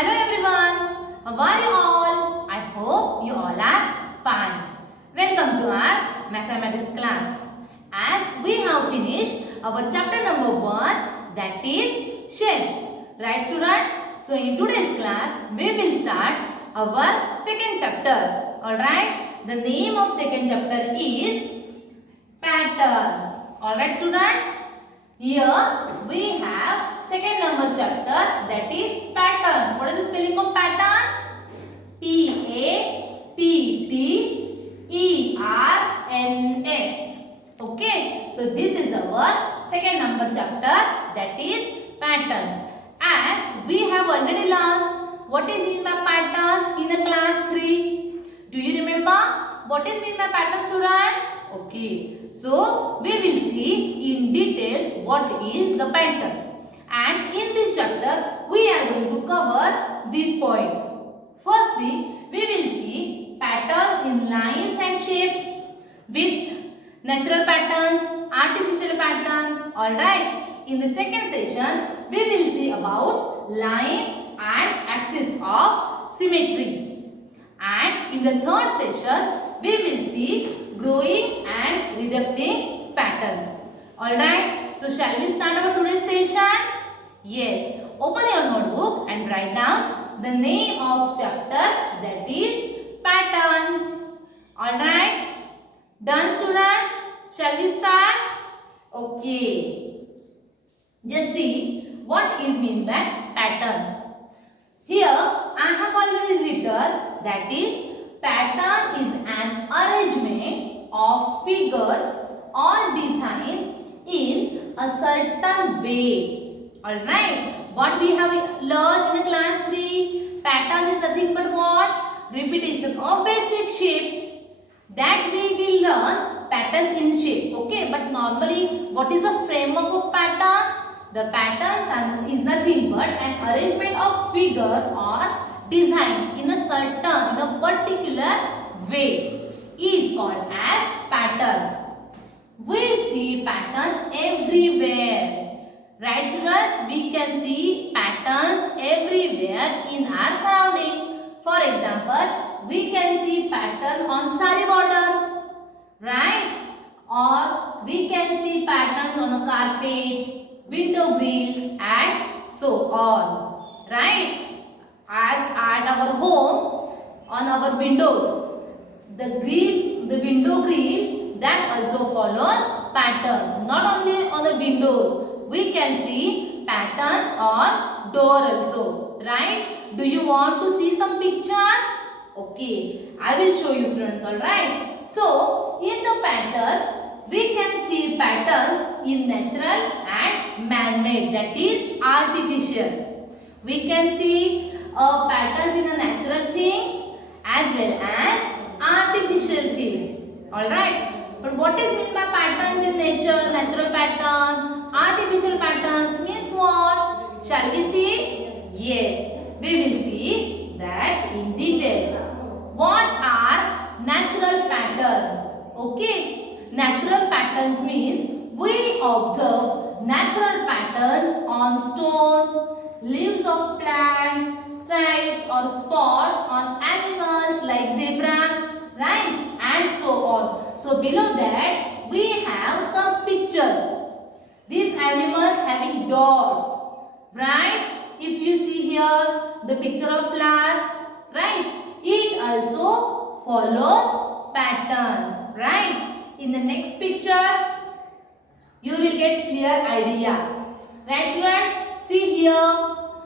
Hello everyone, how are you all? I hope you all are fine. Welcome to our mathematics class. As we have finished our chapter number 1, that is shapes. Right students? So in today's class, we will start our second chapter. Alright? The name of second chapter is patterns. Alright students? Here we have second number chapter, that is pattern. What is the spelling of pattern? P-A-T-T-E-R-N-S. Okay. So this is our second number chapter, that is patterns. As we have already learned what is mean by pattern in the class 3. Do you remember what is mean by pattern, students? Okay. So we will see in details what is the pattern. And in this chapter, we are going to cover these points. Firstly, we will see patterns in lines and shape with natural patterns, artificial patterns. Alright. In the second session, we will see about line and axis of symmetry. And in the third session, we will see growing and reducing patterns. Alright. So shall we start our today's session? Yes, open your notebook and write down the name of chapter, that is patterns. Alright, done students? Shall we start? Okay, just see what is mean by patterns. Here I have already written, that is pattern is an arrangement of figures or designs in a certain way. Alright, what we have learned in the class 3, pattern is nothing but what? Repetition of basic shape. That we will learn patterns in shape. Okay, but normally what is the framework of pattern? The patterns is nothing but an arrangement of figure or design in a certain, in a particular way is called as pattern. We see pattern everywhere. Right students, we can see patterns everywhere in our surrounding. For example, we can see pattern on sari borders, right? Or we can see patterns on a carpet, window grills and so on, right? As at our home, on our windows, the window grill, that also follows pattern. Not only on the windows, we can see patterns on door also, right? Do you want to see some pictures? Okay, I will show you students, alright? So, in the pattern, we can see patterns in natural and man-made, that is artificial. We can see patterns in the natural things as well as artificial things, alright? But what is meant by patterns in nature, natural pattern? Artificial patterns means what? Shall we see? Yes, we will see that in details. What are natural patterns? Okay, natural patterns means we observe natural patterns on stone, leaves of plant, stripes or spots on animals like zebra, right? And so on. So below that we have some pictures. These animals having dots, right? If you see here the picture of flowers, right? It also follows patterns, right? In the next picture, you will get clear idea. Right students? See here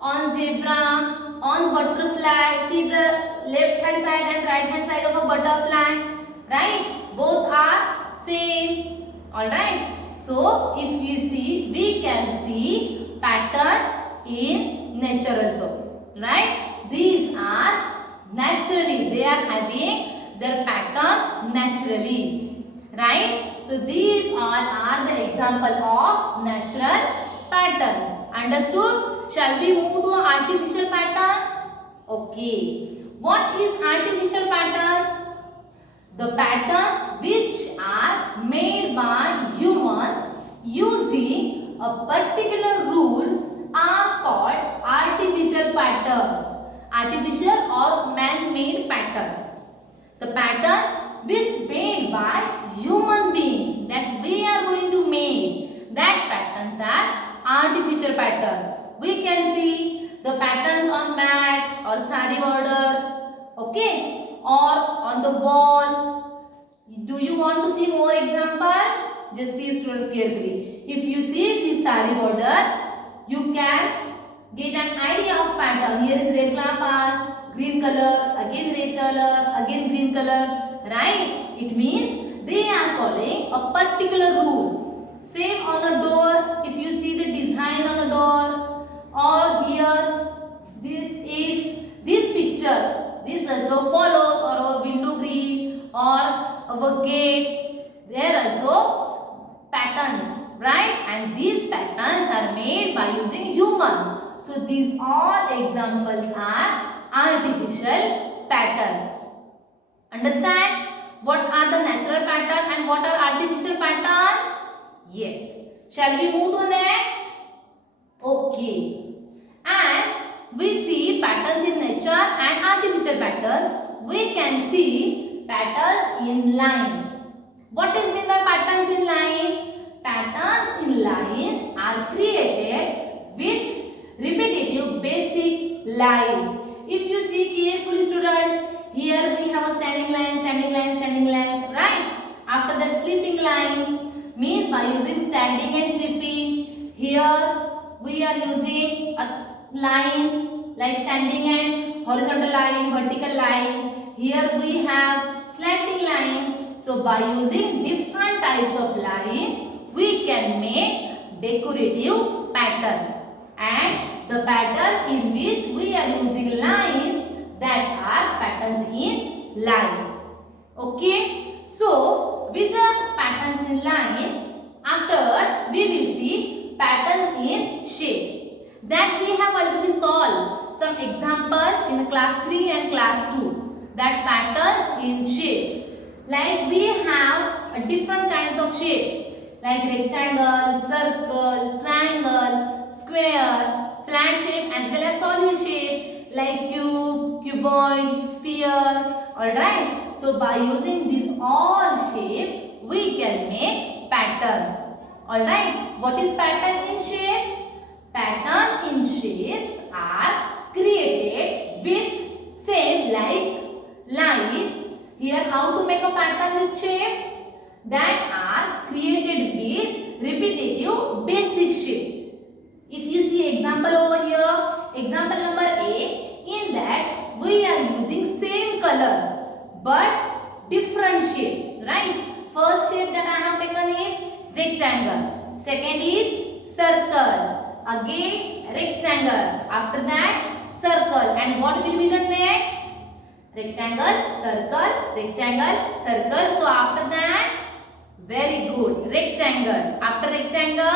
on zebra, on butterfly. See the left hand side and right hand side of a butterfly, right? Both are same, alright? So, if you see, we can see patterns in nature also, right? These are naturally, they are having their pattern naturally, right? So, these all are the example of natural patterns. Understood? Shall we move to artificial patterns? Okay. What is artificial pattern? The patterns which are made by humans using a particular rule are called artificial patterns. artificial or man-made pattern. The patterns which made by human beings that we are going to make, that patterns are artificial pattern. We can see the patterns on mat or sari border, okay, or on the wall. Do you want to see more example? Just see students carefully. If you see this sari border, you can get an idea of pattern. Here is red clapas, green color, again red color, again green color, right? It means they are following a particular rule. Same on a door, if you see the design on the door, or here, this picture, this also follows our window grill or our gates. There are also patterns, right? And these patterns are made by using human. So these all examples are artificial patterns. Understand what are the natural pattern and what are artificial pattern? Yes. Shall we move to next? Okay. As we see patterns in nature and artificial pattern, we can see patterns in lines. What is meant by patterns in line? Patterns in lines are created with repetitive basic lines. If you see carefully students, here we have a standing lines, right? After that sleeping lines means by using standing and sleeping. Here we are using lines like standing and horizontal line, vertical line. Here we have slanting line. So by using different types of lines, we can make decorative patterns. And the pattern in which we are using lines, that are patterns in lines. Okay. So with the patterns in line, afterwards we will see patterns in shape. That we have already solved some examples in class 3 and class 2. That patterns in shapes. Like we have different kinds of shapes like rectangle, circle, triangle, square, flat shape as well as solid shape like cube, cuboid, sphere. Alright. So by using these all shape, we can make patterns. Alright. What is pattern in shapes? Pattern in shapes are created with same like here how to make a pattern with shape? That are created with repetitive basic shape. If you see example over here, example number A, in that we are using same color but different shape, right? First shape that I have taken is rectangle. Second is circle. Again rectangle. After that circle. And what will be the next? Rectangle, circle. So after that, very good, rectangle. After rectangle,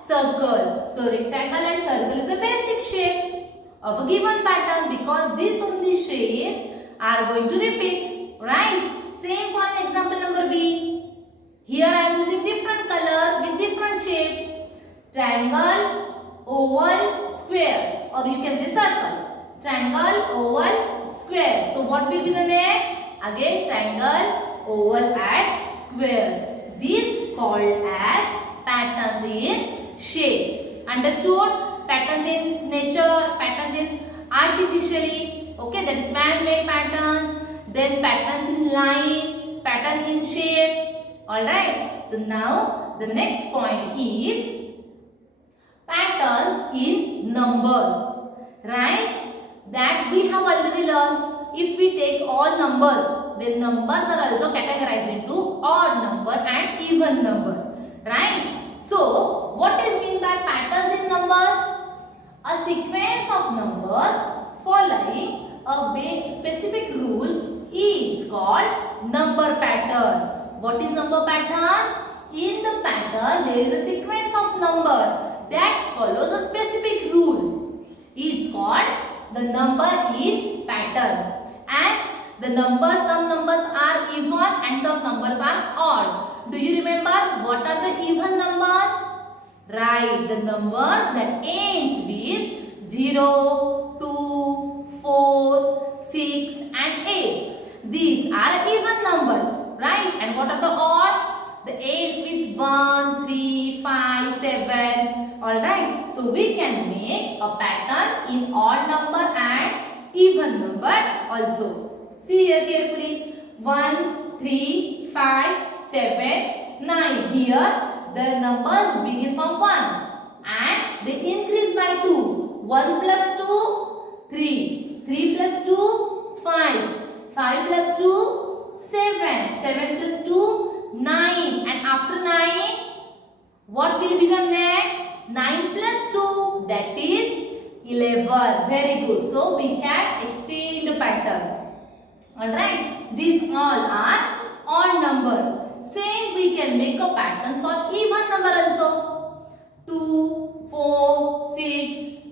circle. So rectangle and circle is a basic shape of a given pattern because these only shapes are going to repeat, right? Same for an example number B. Here I am using different color with different shape. Triangle, oval, square, or you can say circle. Triangle, oval, square. So what will be the next? Again triangle, oval and square. This called as patterns in shape. Understood? Patterns in nature, patterns in artificially. Okay, that is man-made patterns. Then patterns in line, pattern in shape. Alright. So now the next point is patterns in numbers. Right? That we have already learned. If we take all numbers, then numbers are also categorized into odd number and even number. Right? So, what is meant by patterns in numbers? A sequence of numbers following a specific rule is called number pattern. What is number pattern? In the pattern, there is a sequence of number that follows a specific rule. It's called the number in pattern. As the numbers, some numbers are even and some numbers are odd. Do you remember what are the even numbers? Right, the numbers that ends with 0, 2, 4, are even numbers, right? And what are the odd? The 8s with 1, 3, 5, 7. Alright. So we can make a pattern in odd number and even number also. See here carefully. 1, 3, 5, 7, 9. Here the numbers begin from 1 and they increase by 2. 1 plus 2, 3. 3 plus 2, 5. 5 plus 2, 7. 7 plus 2, 9. And after 9, what will be the next? 9 plus 2, that is 11. Very good. So we can extend the pattern. Alright. These all are odd numbers. Same we can make a pattern for even number also. 2, 4, 6,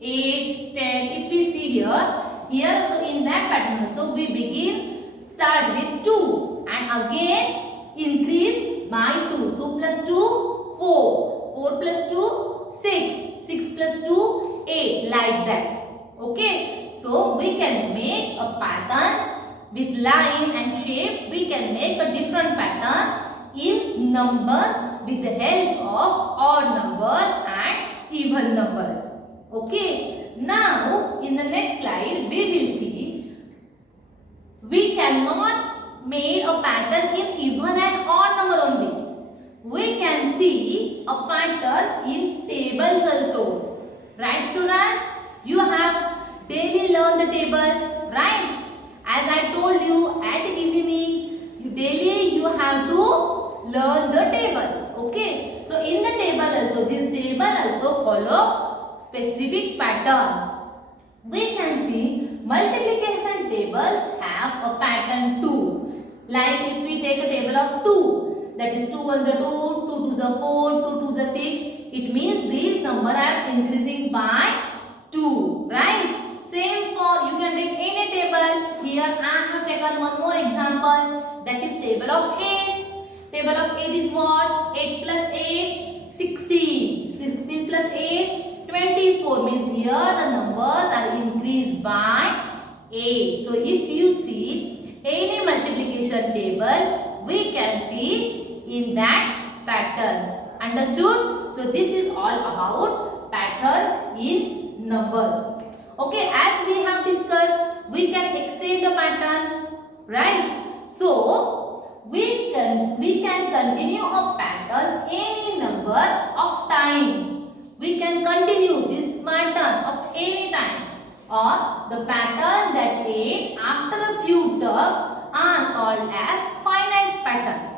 8, 10. If we see here so in that pattern also we start with 2 and again increase by 2. 2 plus 2, 4. 4 plus 2, 6. 6 plus 2, 8. Like that. Okay. So we can make a patterns with line and shape. We can make a different patterns in numbers with the help of odd numbers and even numbers. Okay. Now in the next slide we will see we cannot make a pattern in even and odd number only. We can see a pattern in tables also. Right students? You have daily learned the tables, right? As I told you at evening, daily you have to learn the tables. Okay. So in the table also, this table also follow specific pattern. We can see multiplication tables have a pattern too. Like if we take a table of 2, that is 2 ones are 2, 2 twos are 4, 2 twos are 6. It means these numbers are increasing by 2, right? Same for, you can take any table. Here I have taken one more example, that is table of 8. Table of 8 is what? 8 plus 8, 16. 16 plus 8, 24. Means here the numbers are increased by 8. So if you see any multiplication table, we can see in that pattern. Understood? So this is all about patterns in numbers. Okay, as we have discussed, we can extend the pattern, right? So we can continue a pattern any number of times. We can continue this pattern of any time, or the pattern that ends after a few terms are called as finite patterns.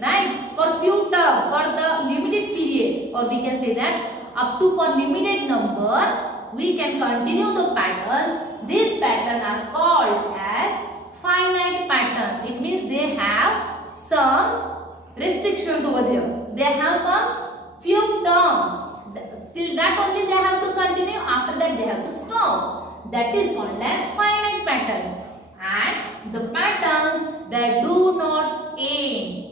Right? For few terms, for the limited period, or we can say that up to for limited number, we can continue the pattern. These patterns are called as finite patterns. It means they have some restrictions over there. They have some few terms. Till that only they have to continue. After that they have to stop. That is called as finite patterns. And the patterns that do not end.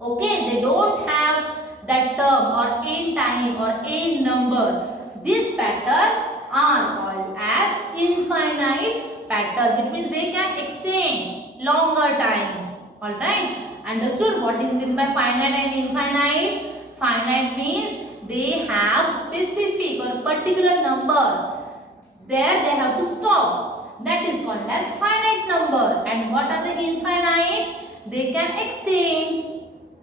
Okay, they don't have that term or end time or end number. These patterns are called as infinite patterns. It means they can extend longer time. Alright. Understood what is meant by finite and infinite? Finite means they have specific or particular number. There they have to stop. That is called as finite number. And what are the infinite? They can extend.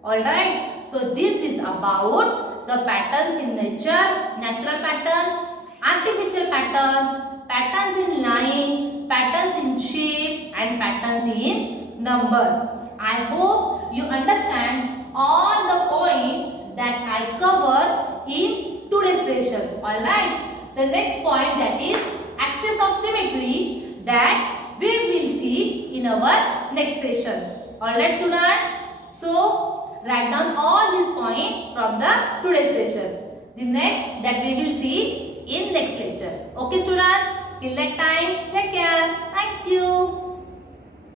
Alright, so this is about the patterns in nature, natural pattern, artificial pattern, patterns in line, patterns in shape and patterns in number. I hope you understand all the points that I covered in today's session. Alright, the next point, that is axis of symmetry, that we will see in our next session. Alright students, so write down all these points from the today's session. The next that we will see in next lecture. Okay students, till that time, take care. Thank you.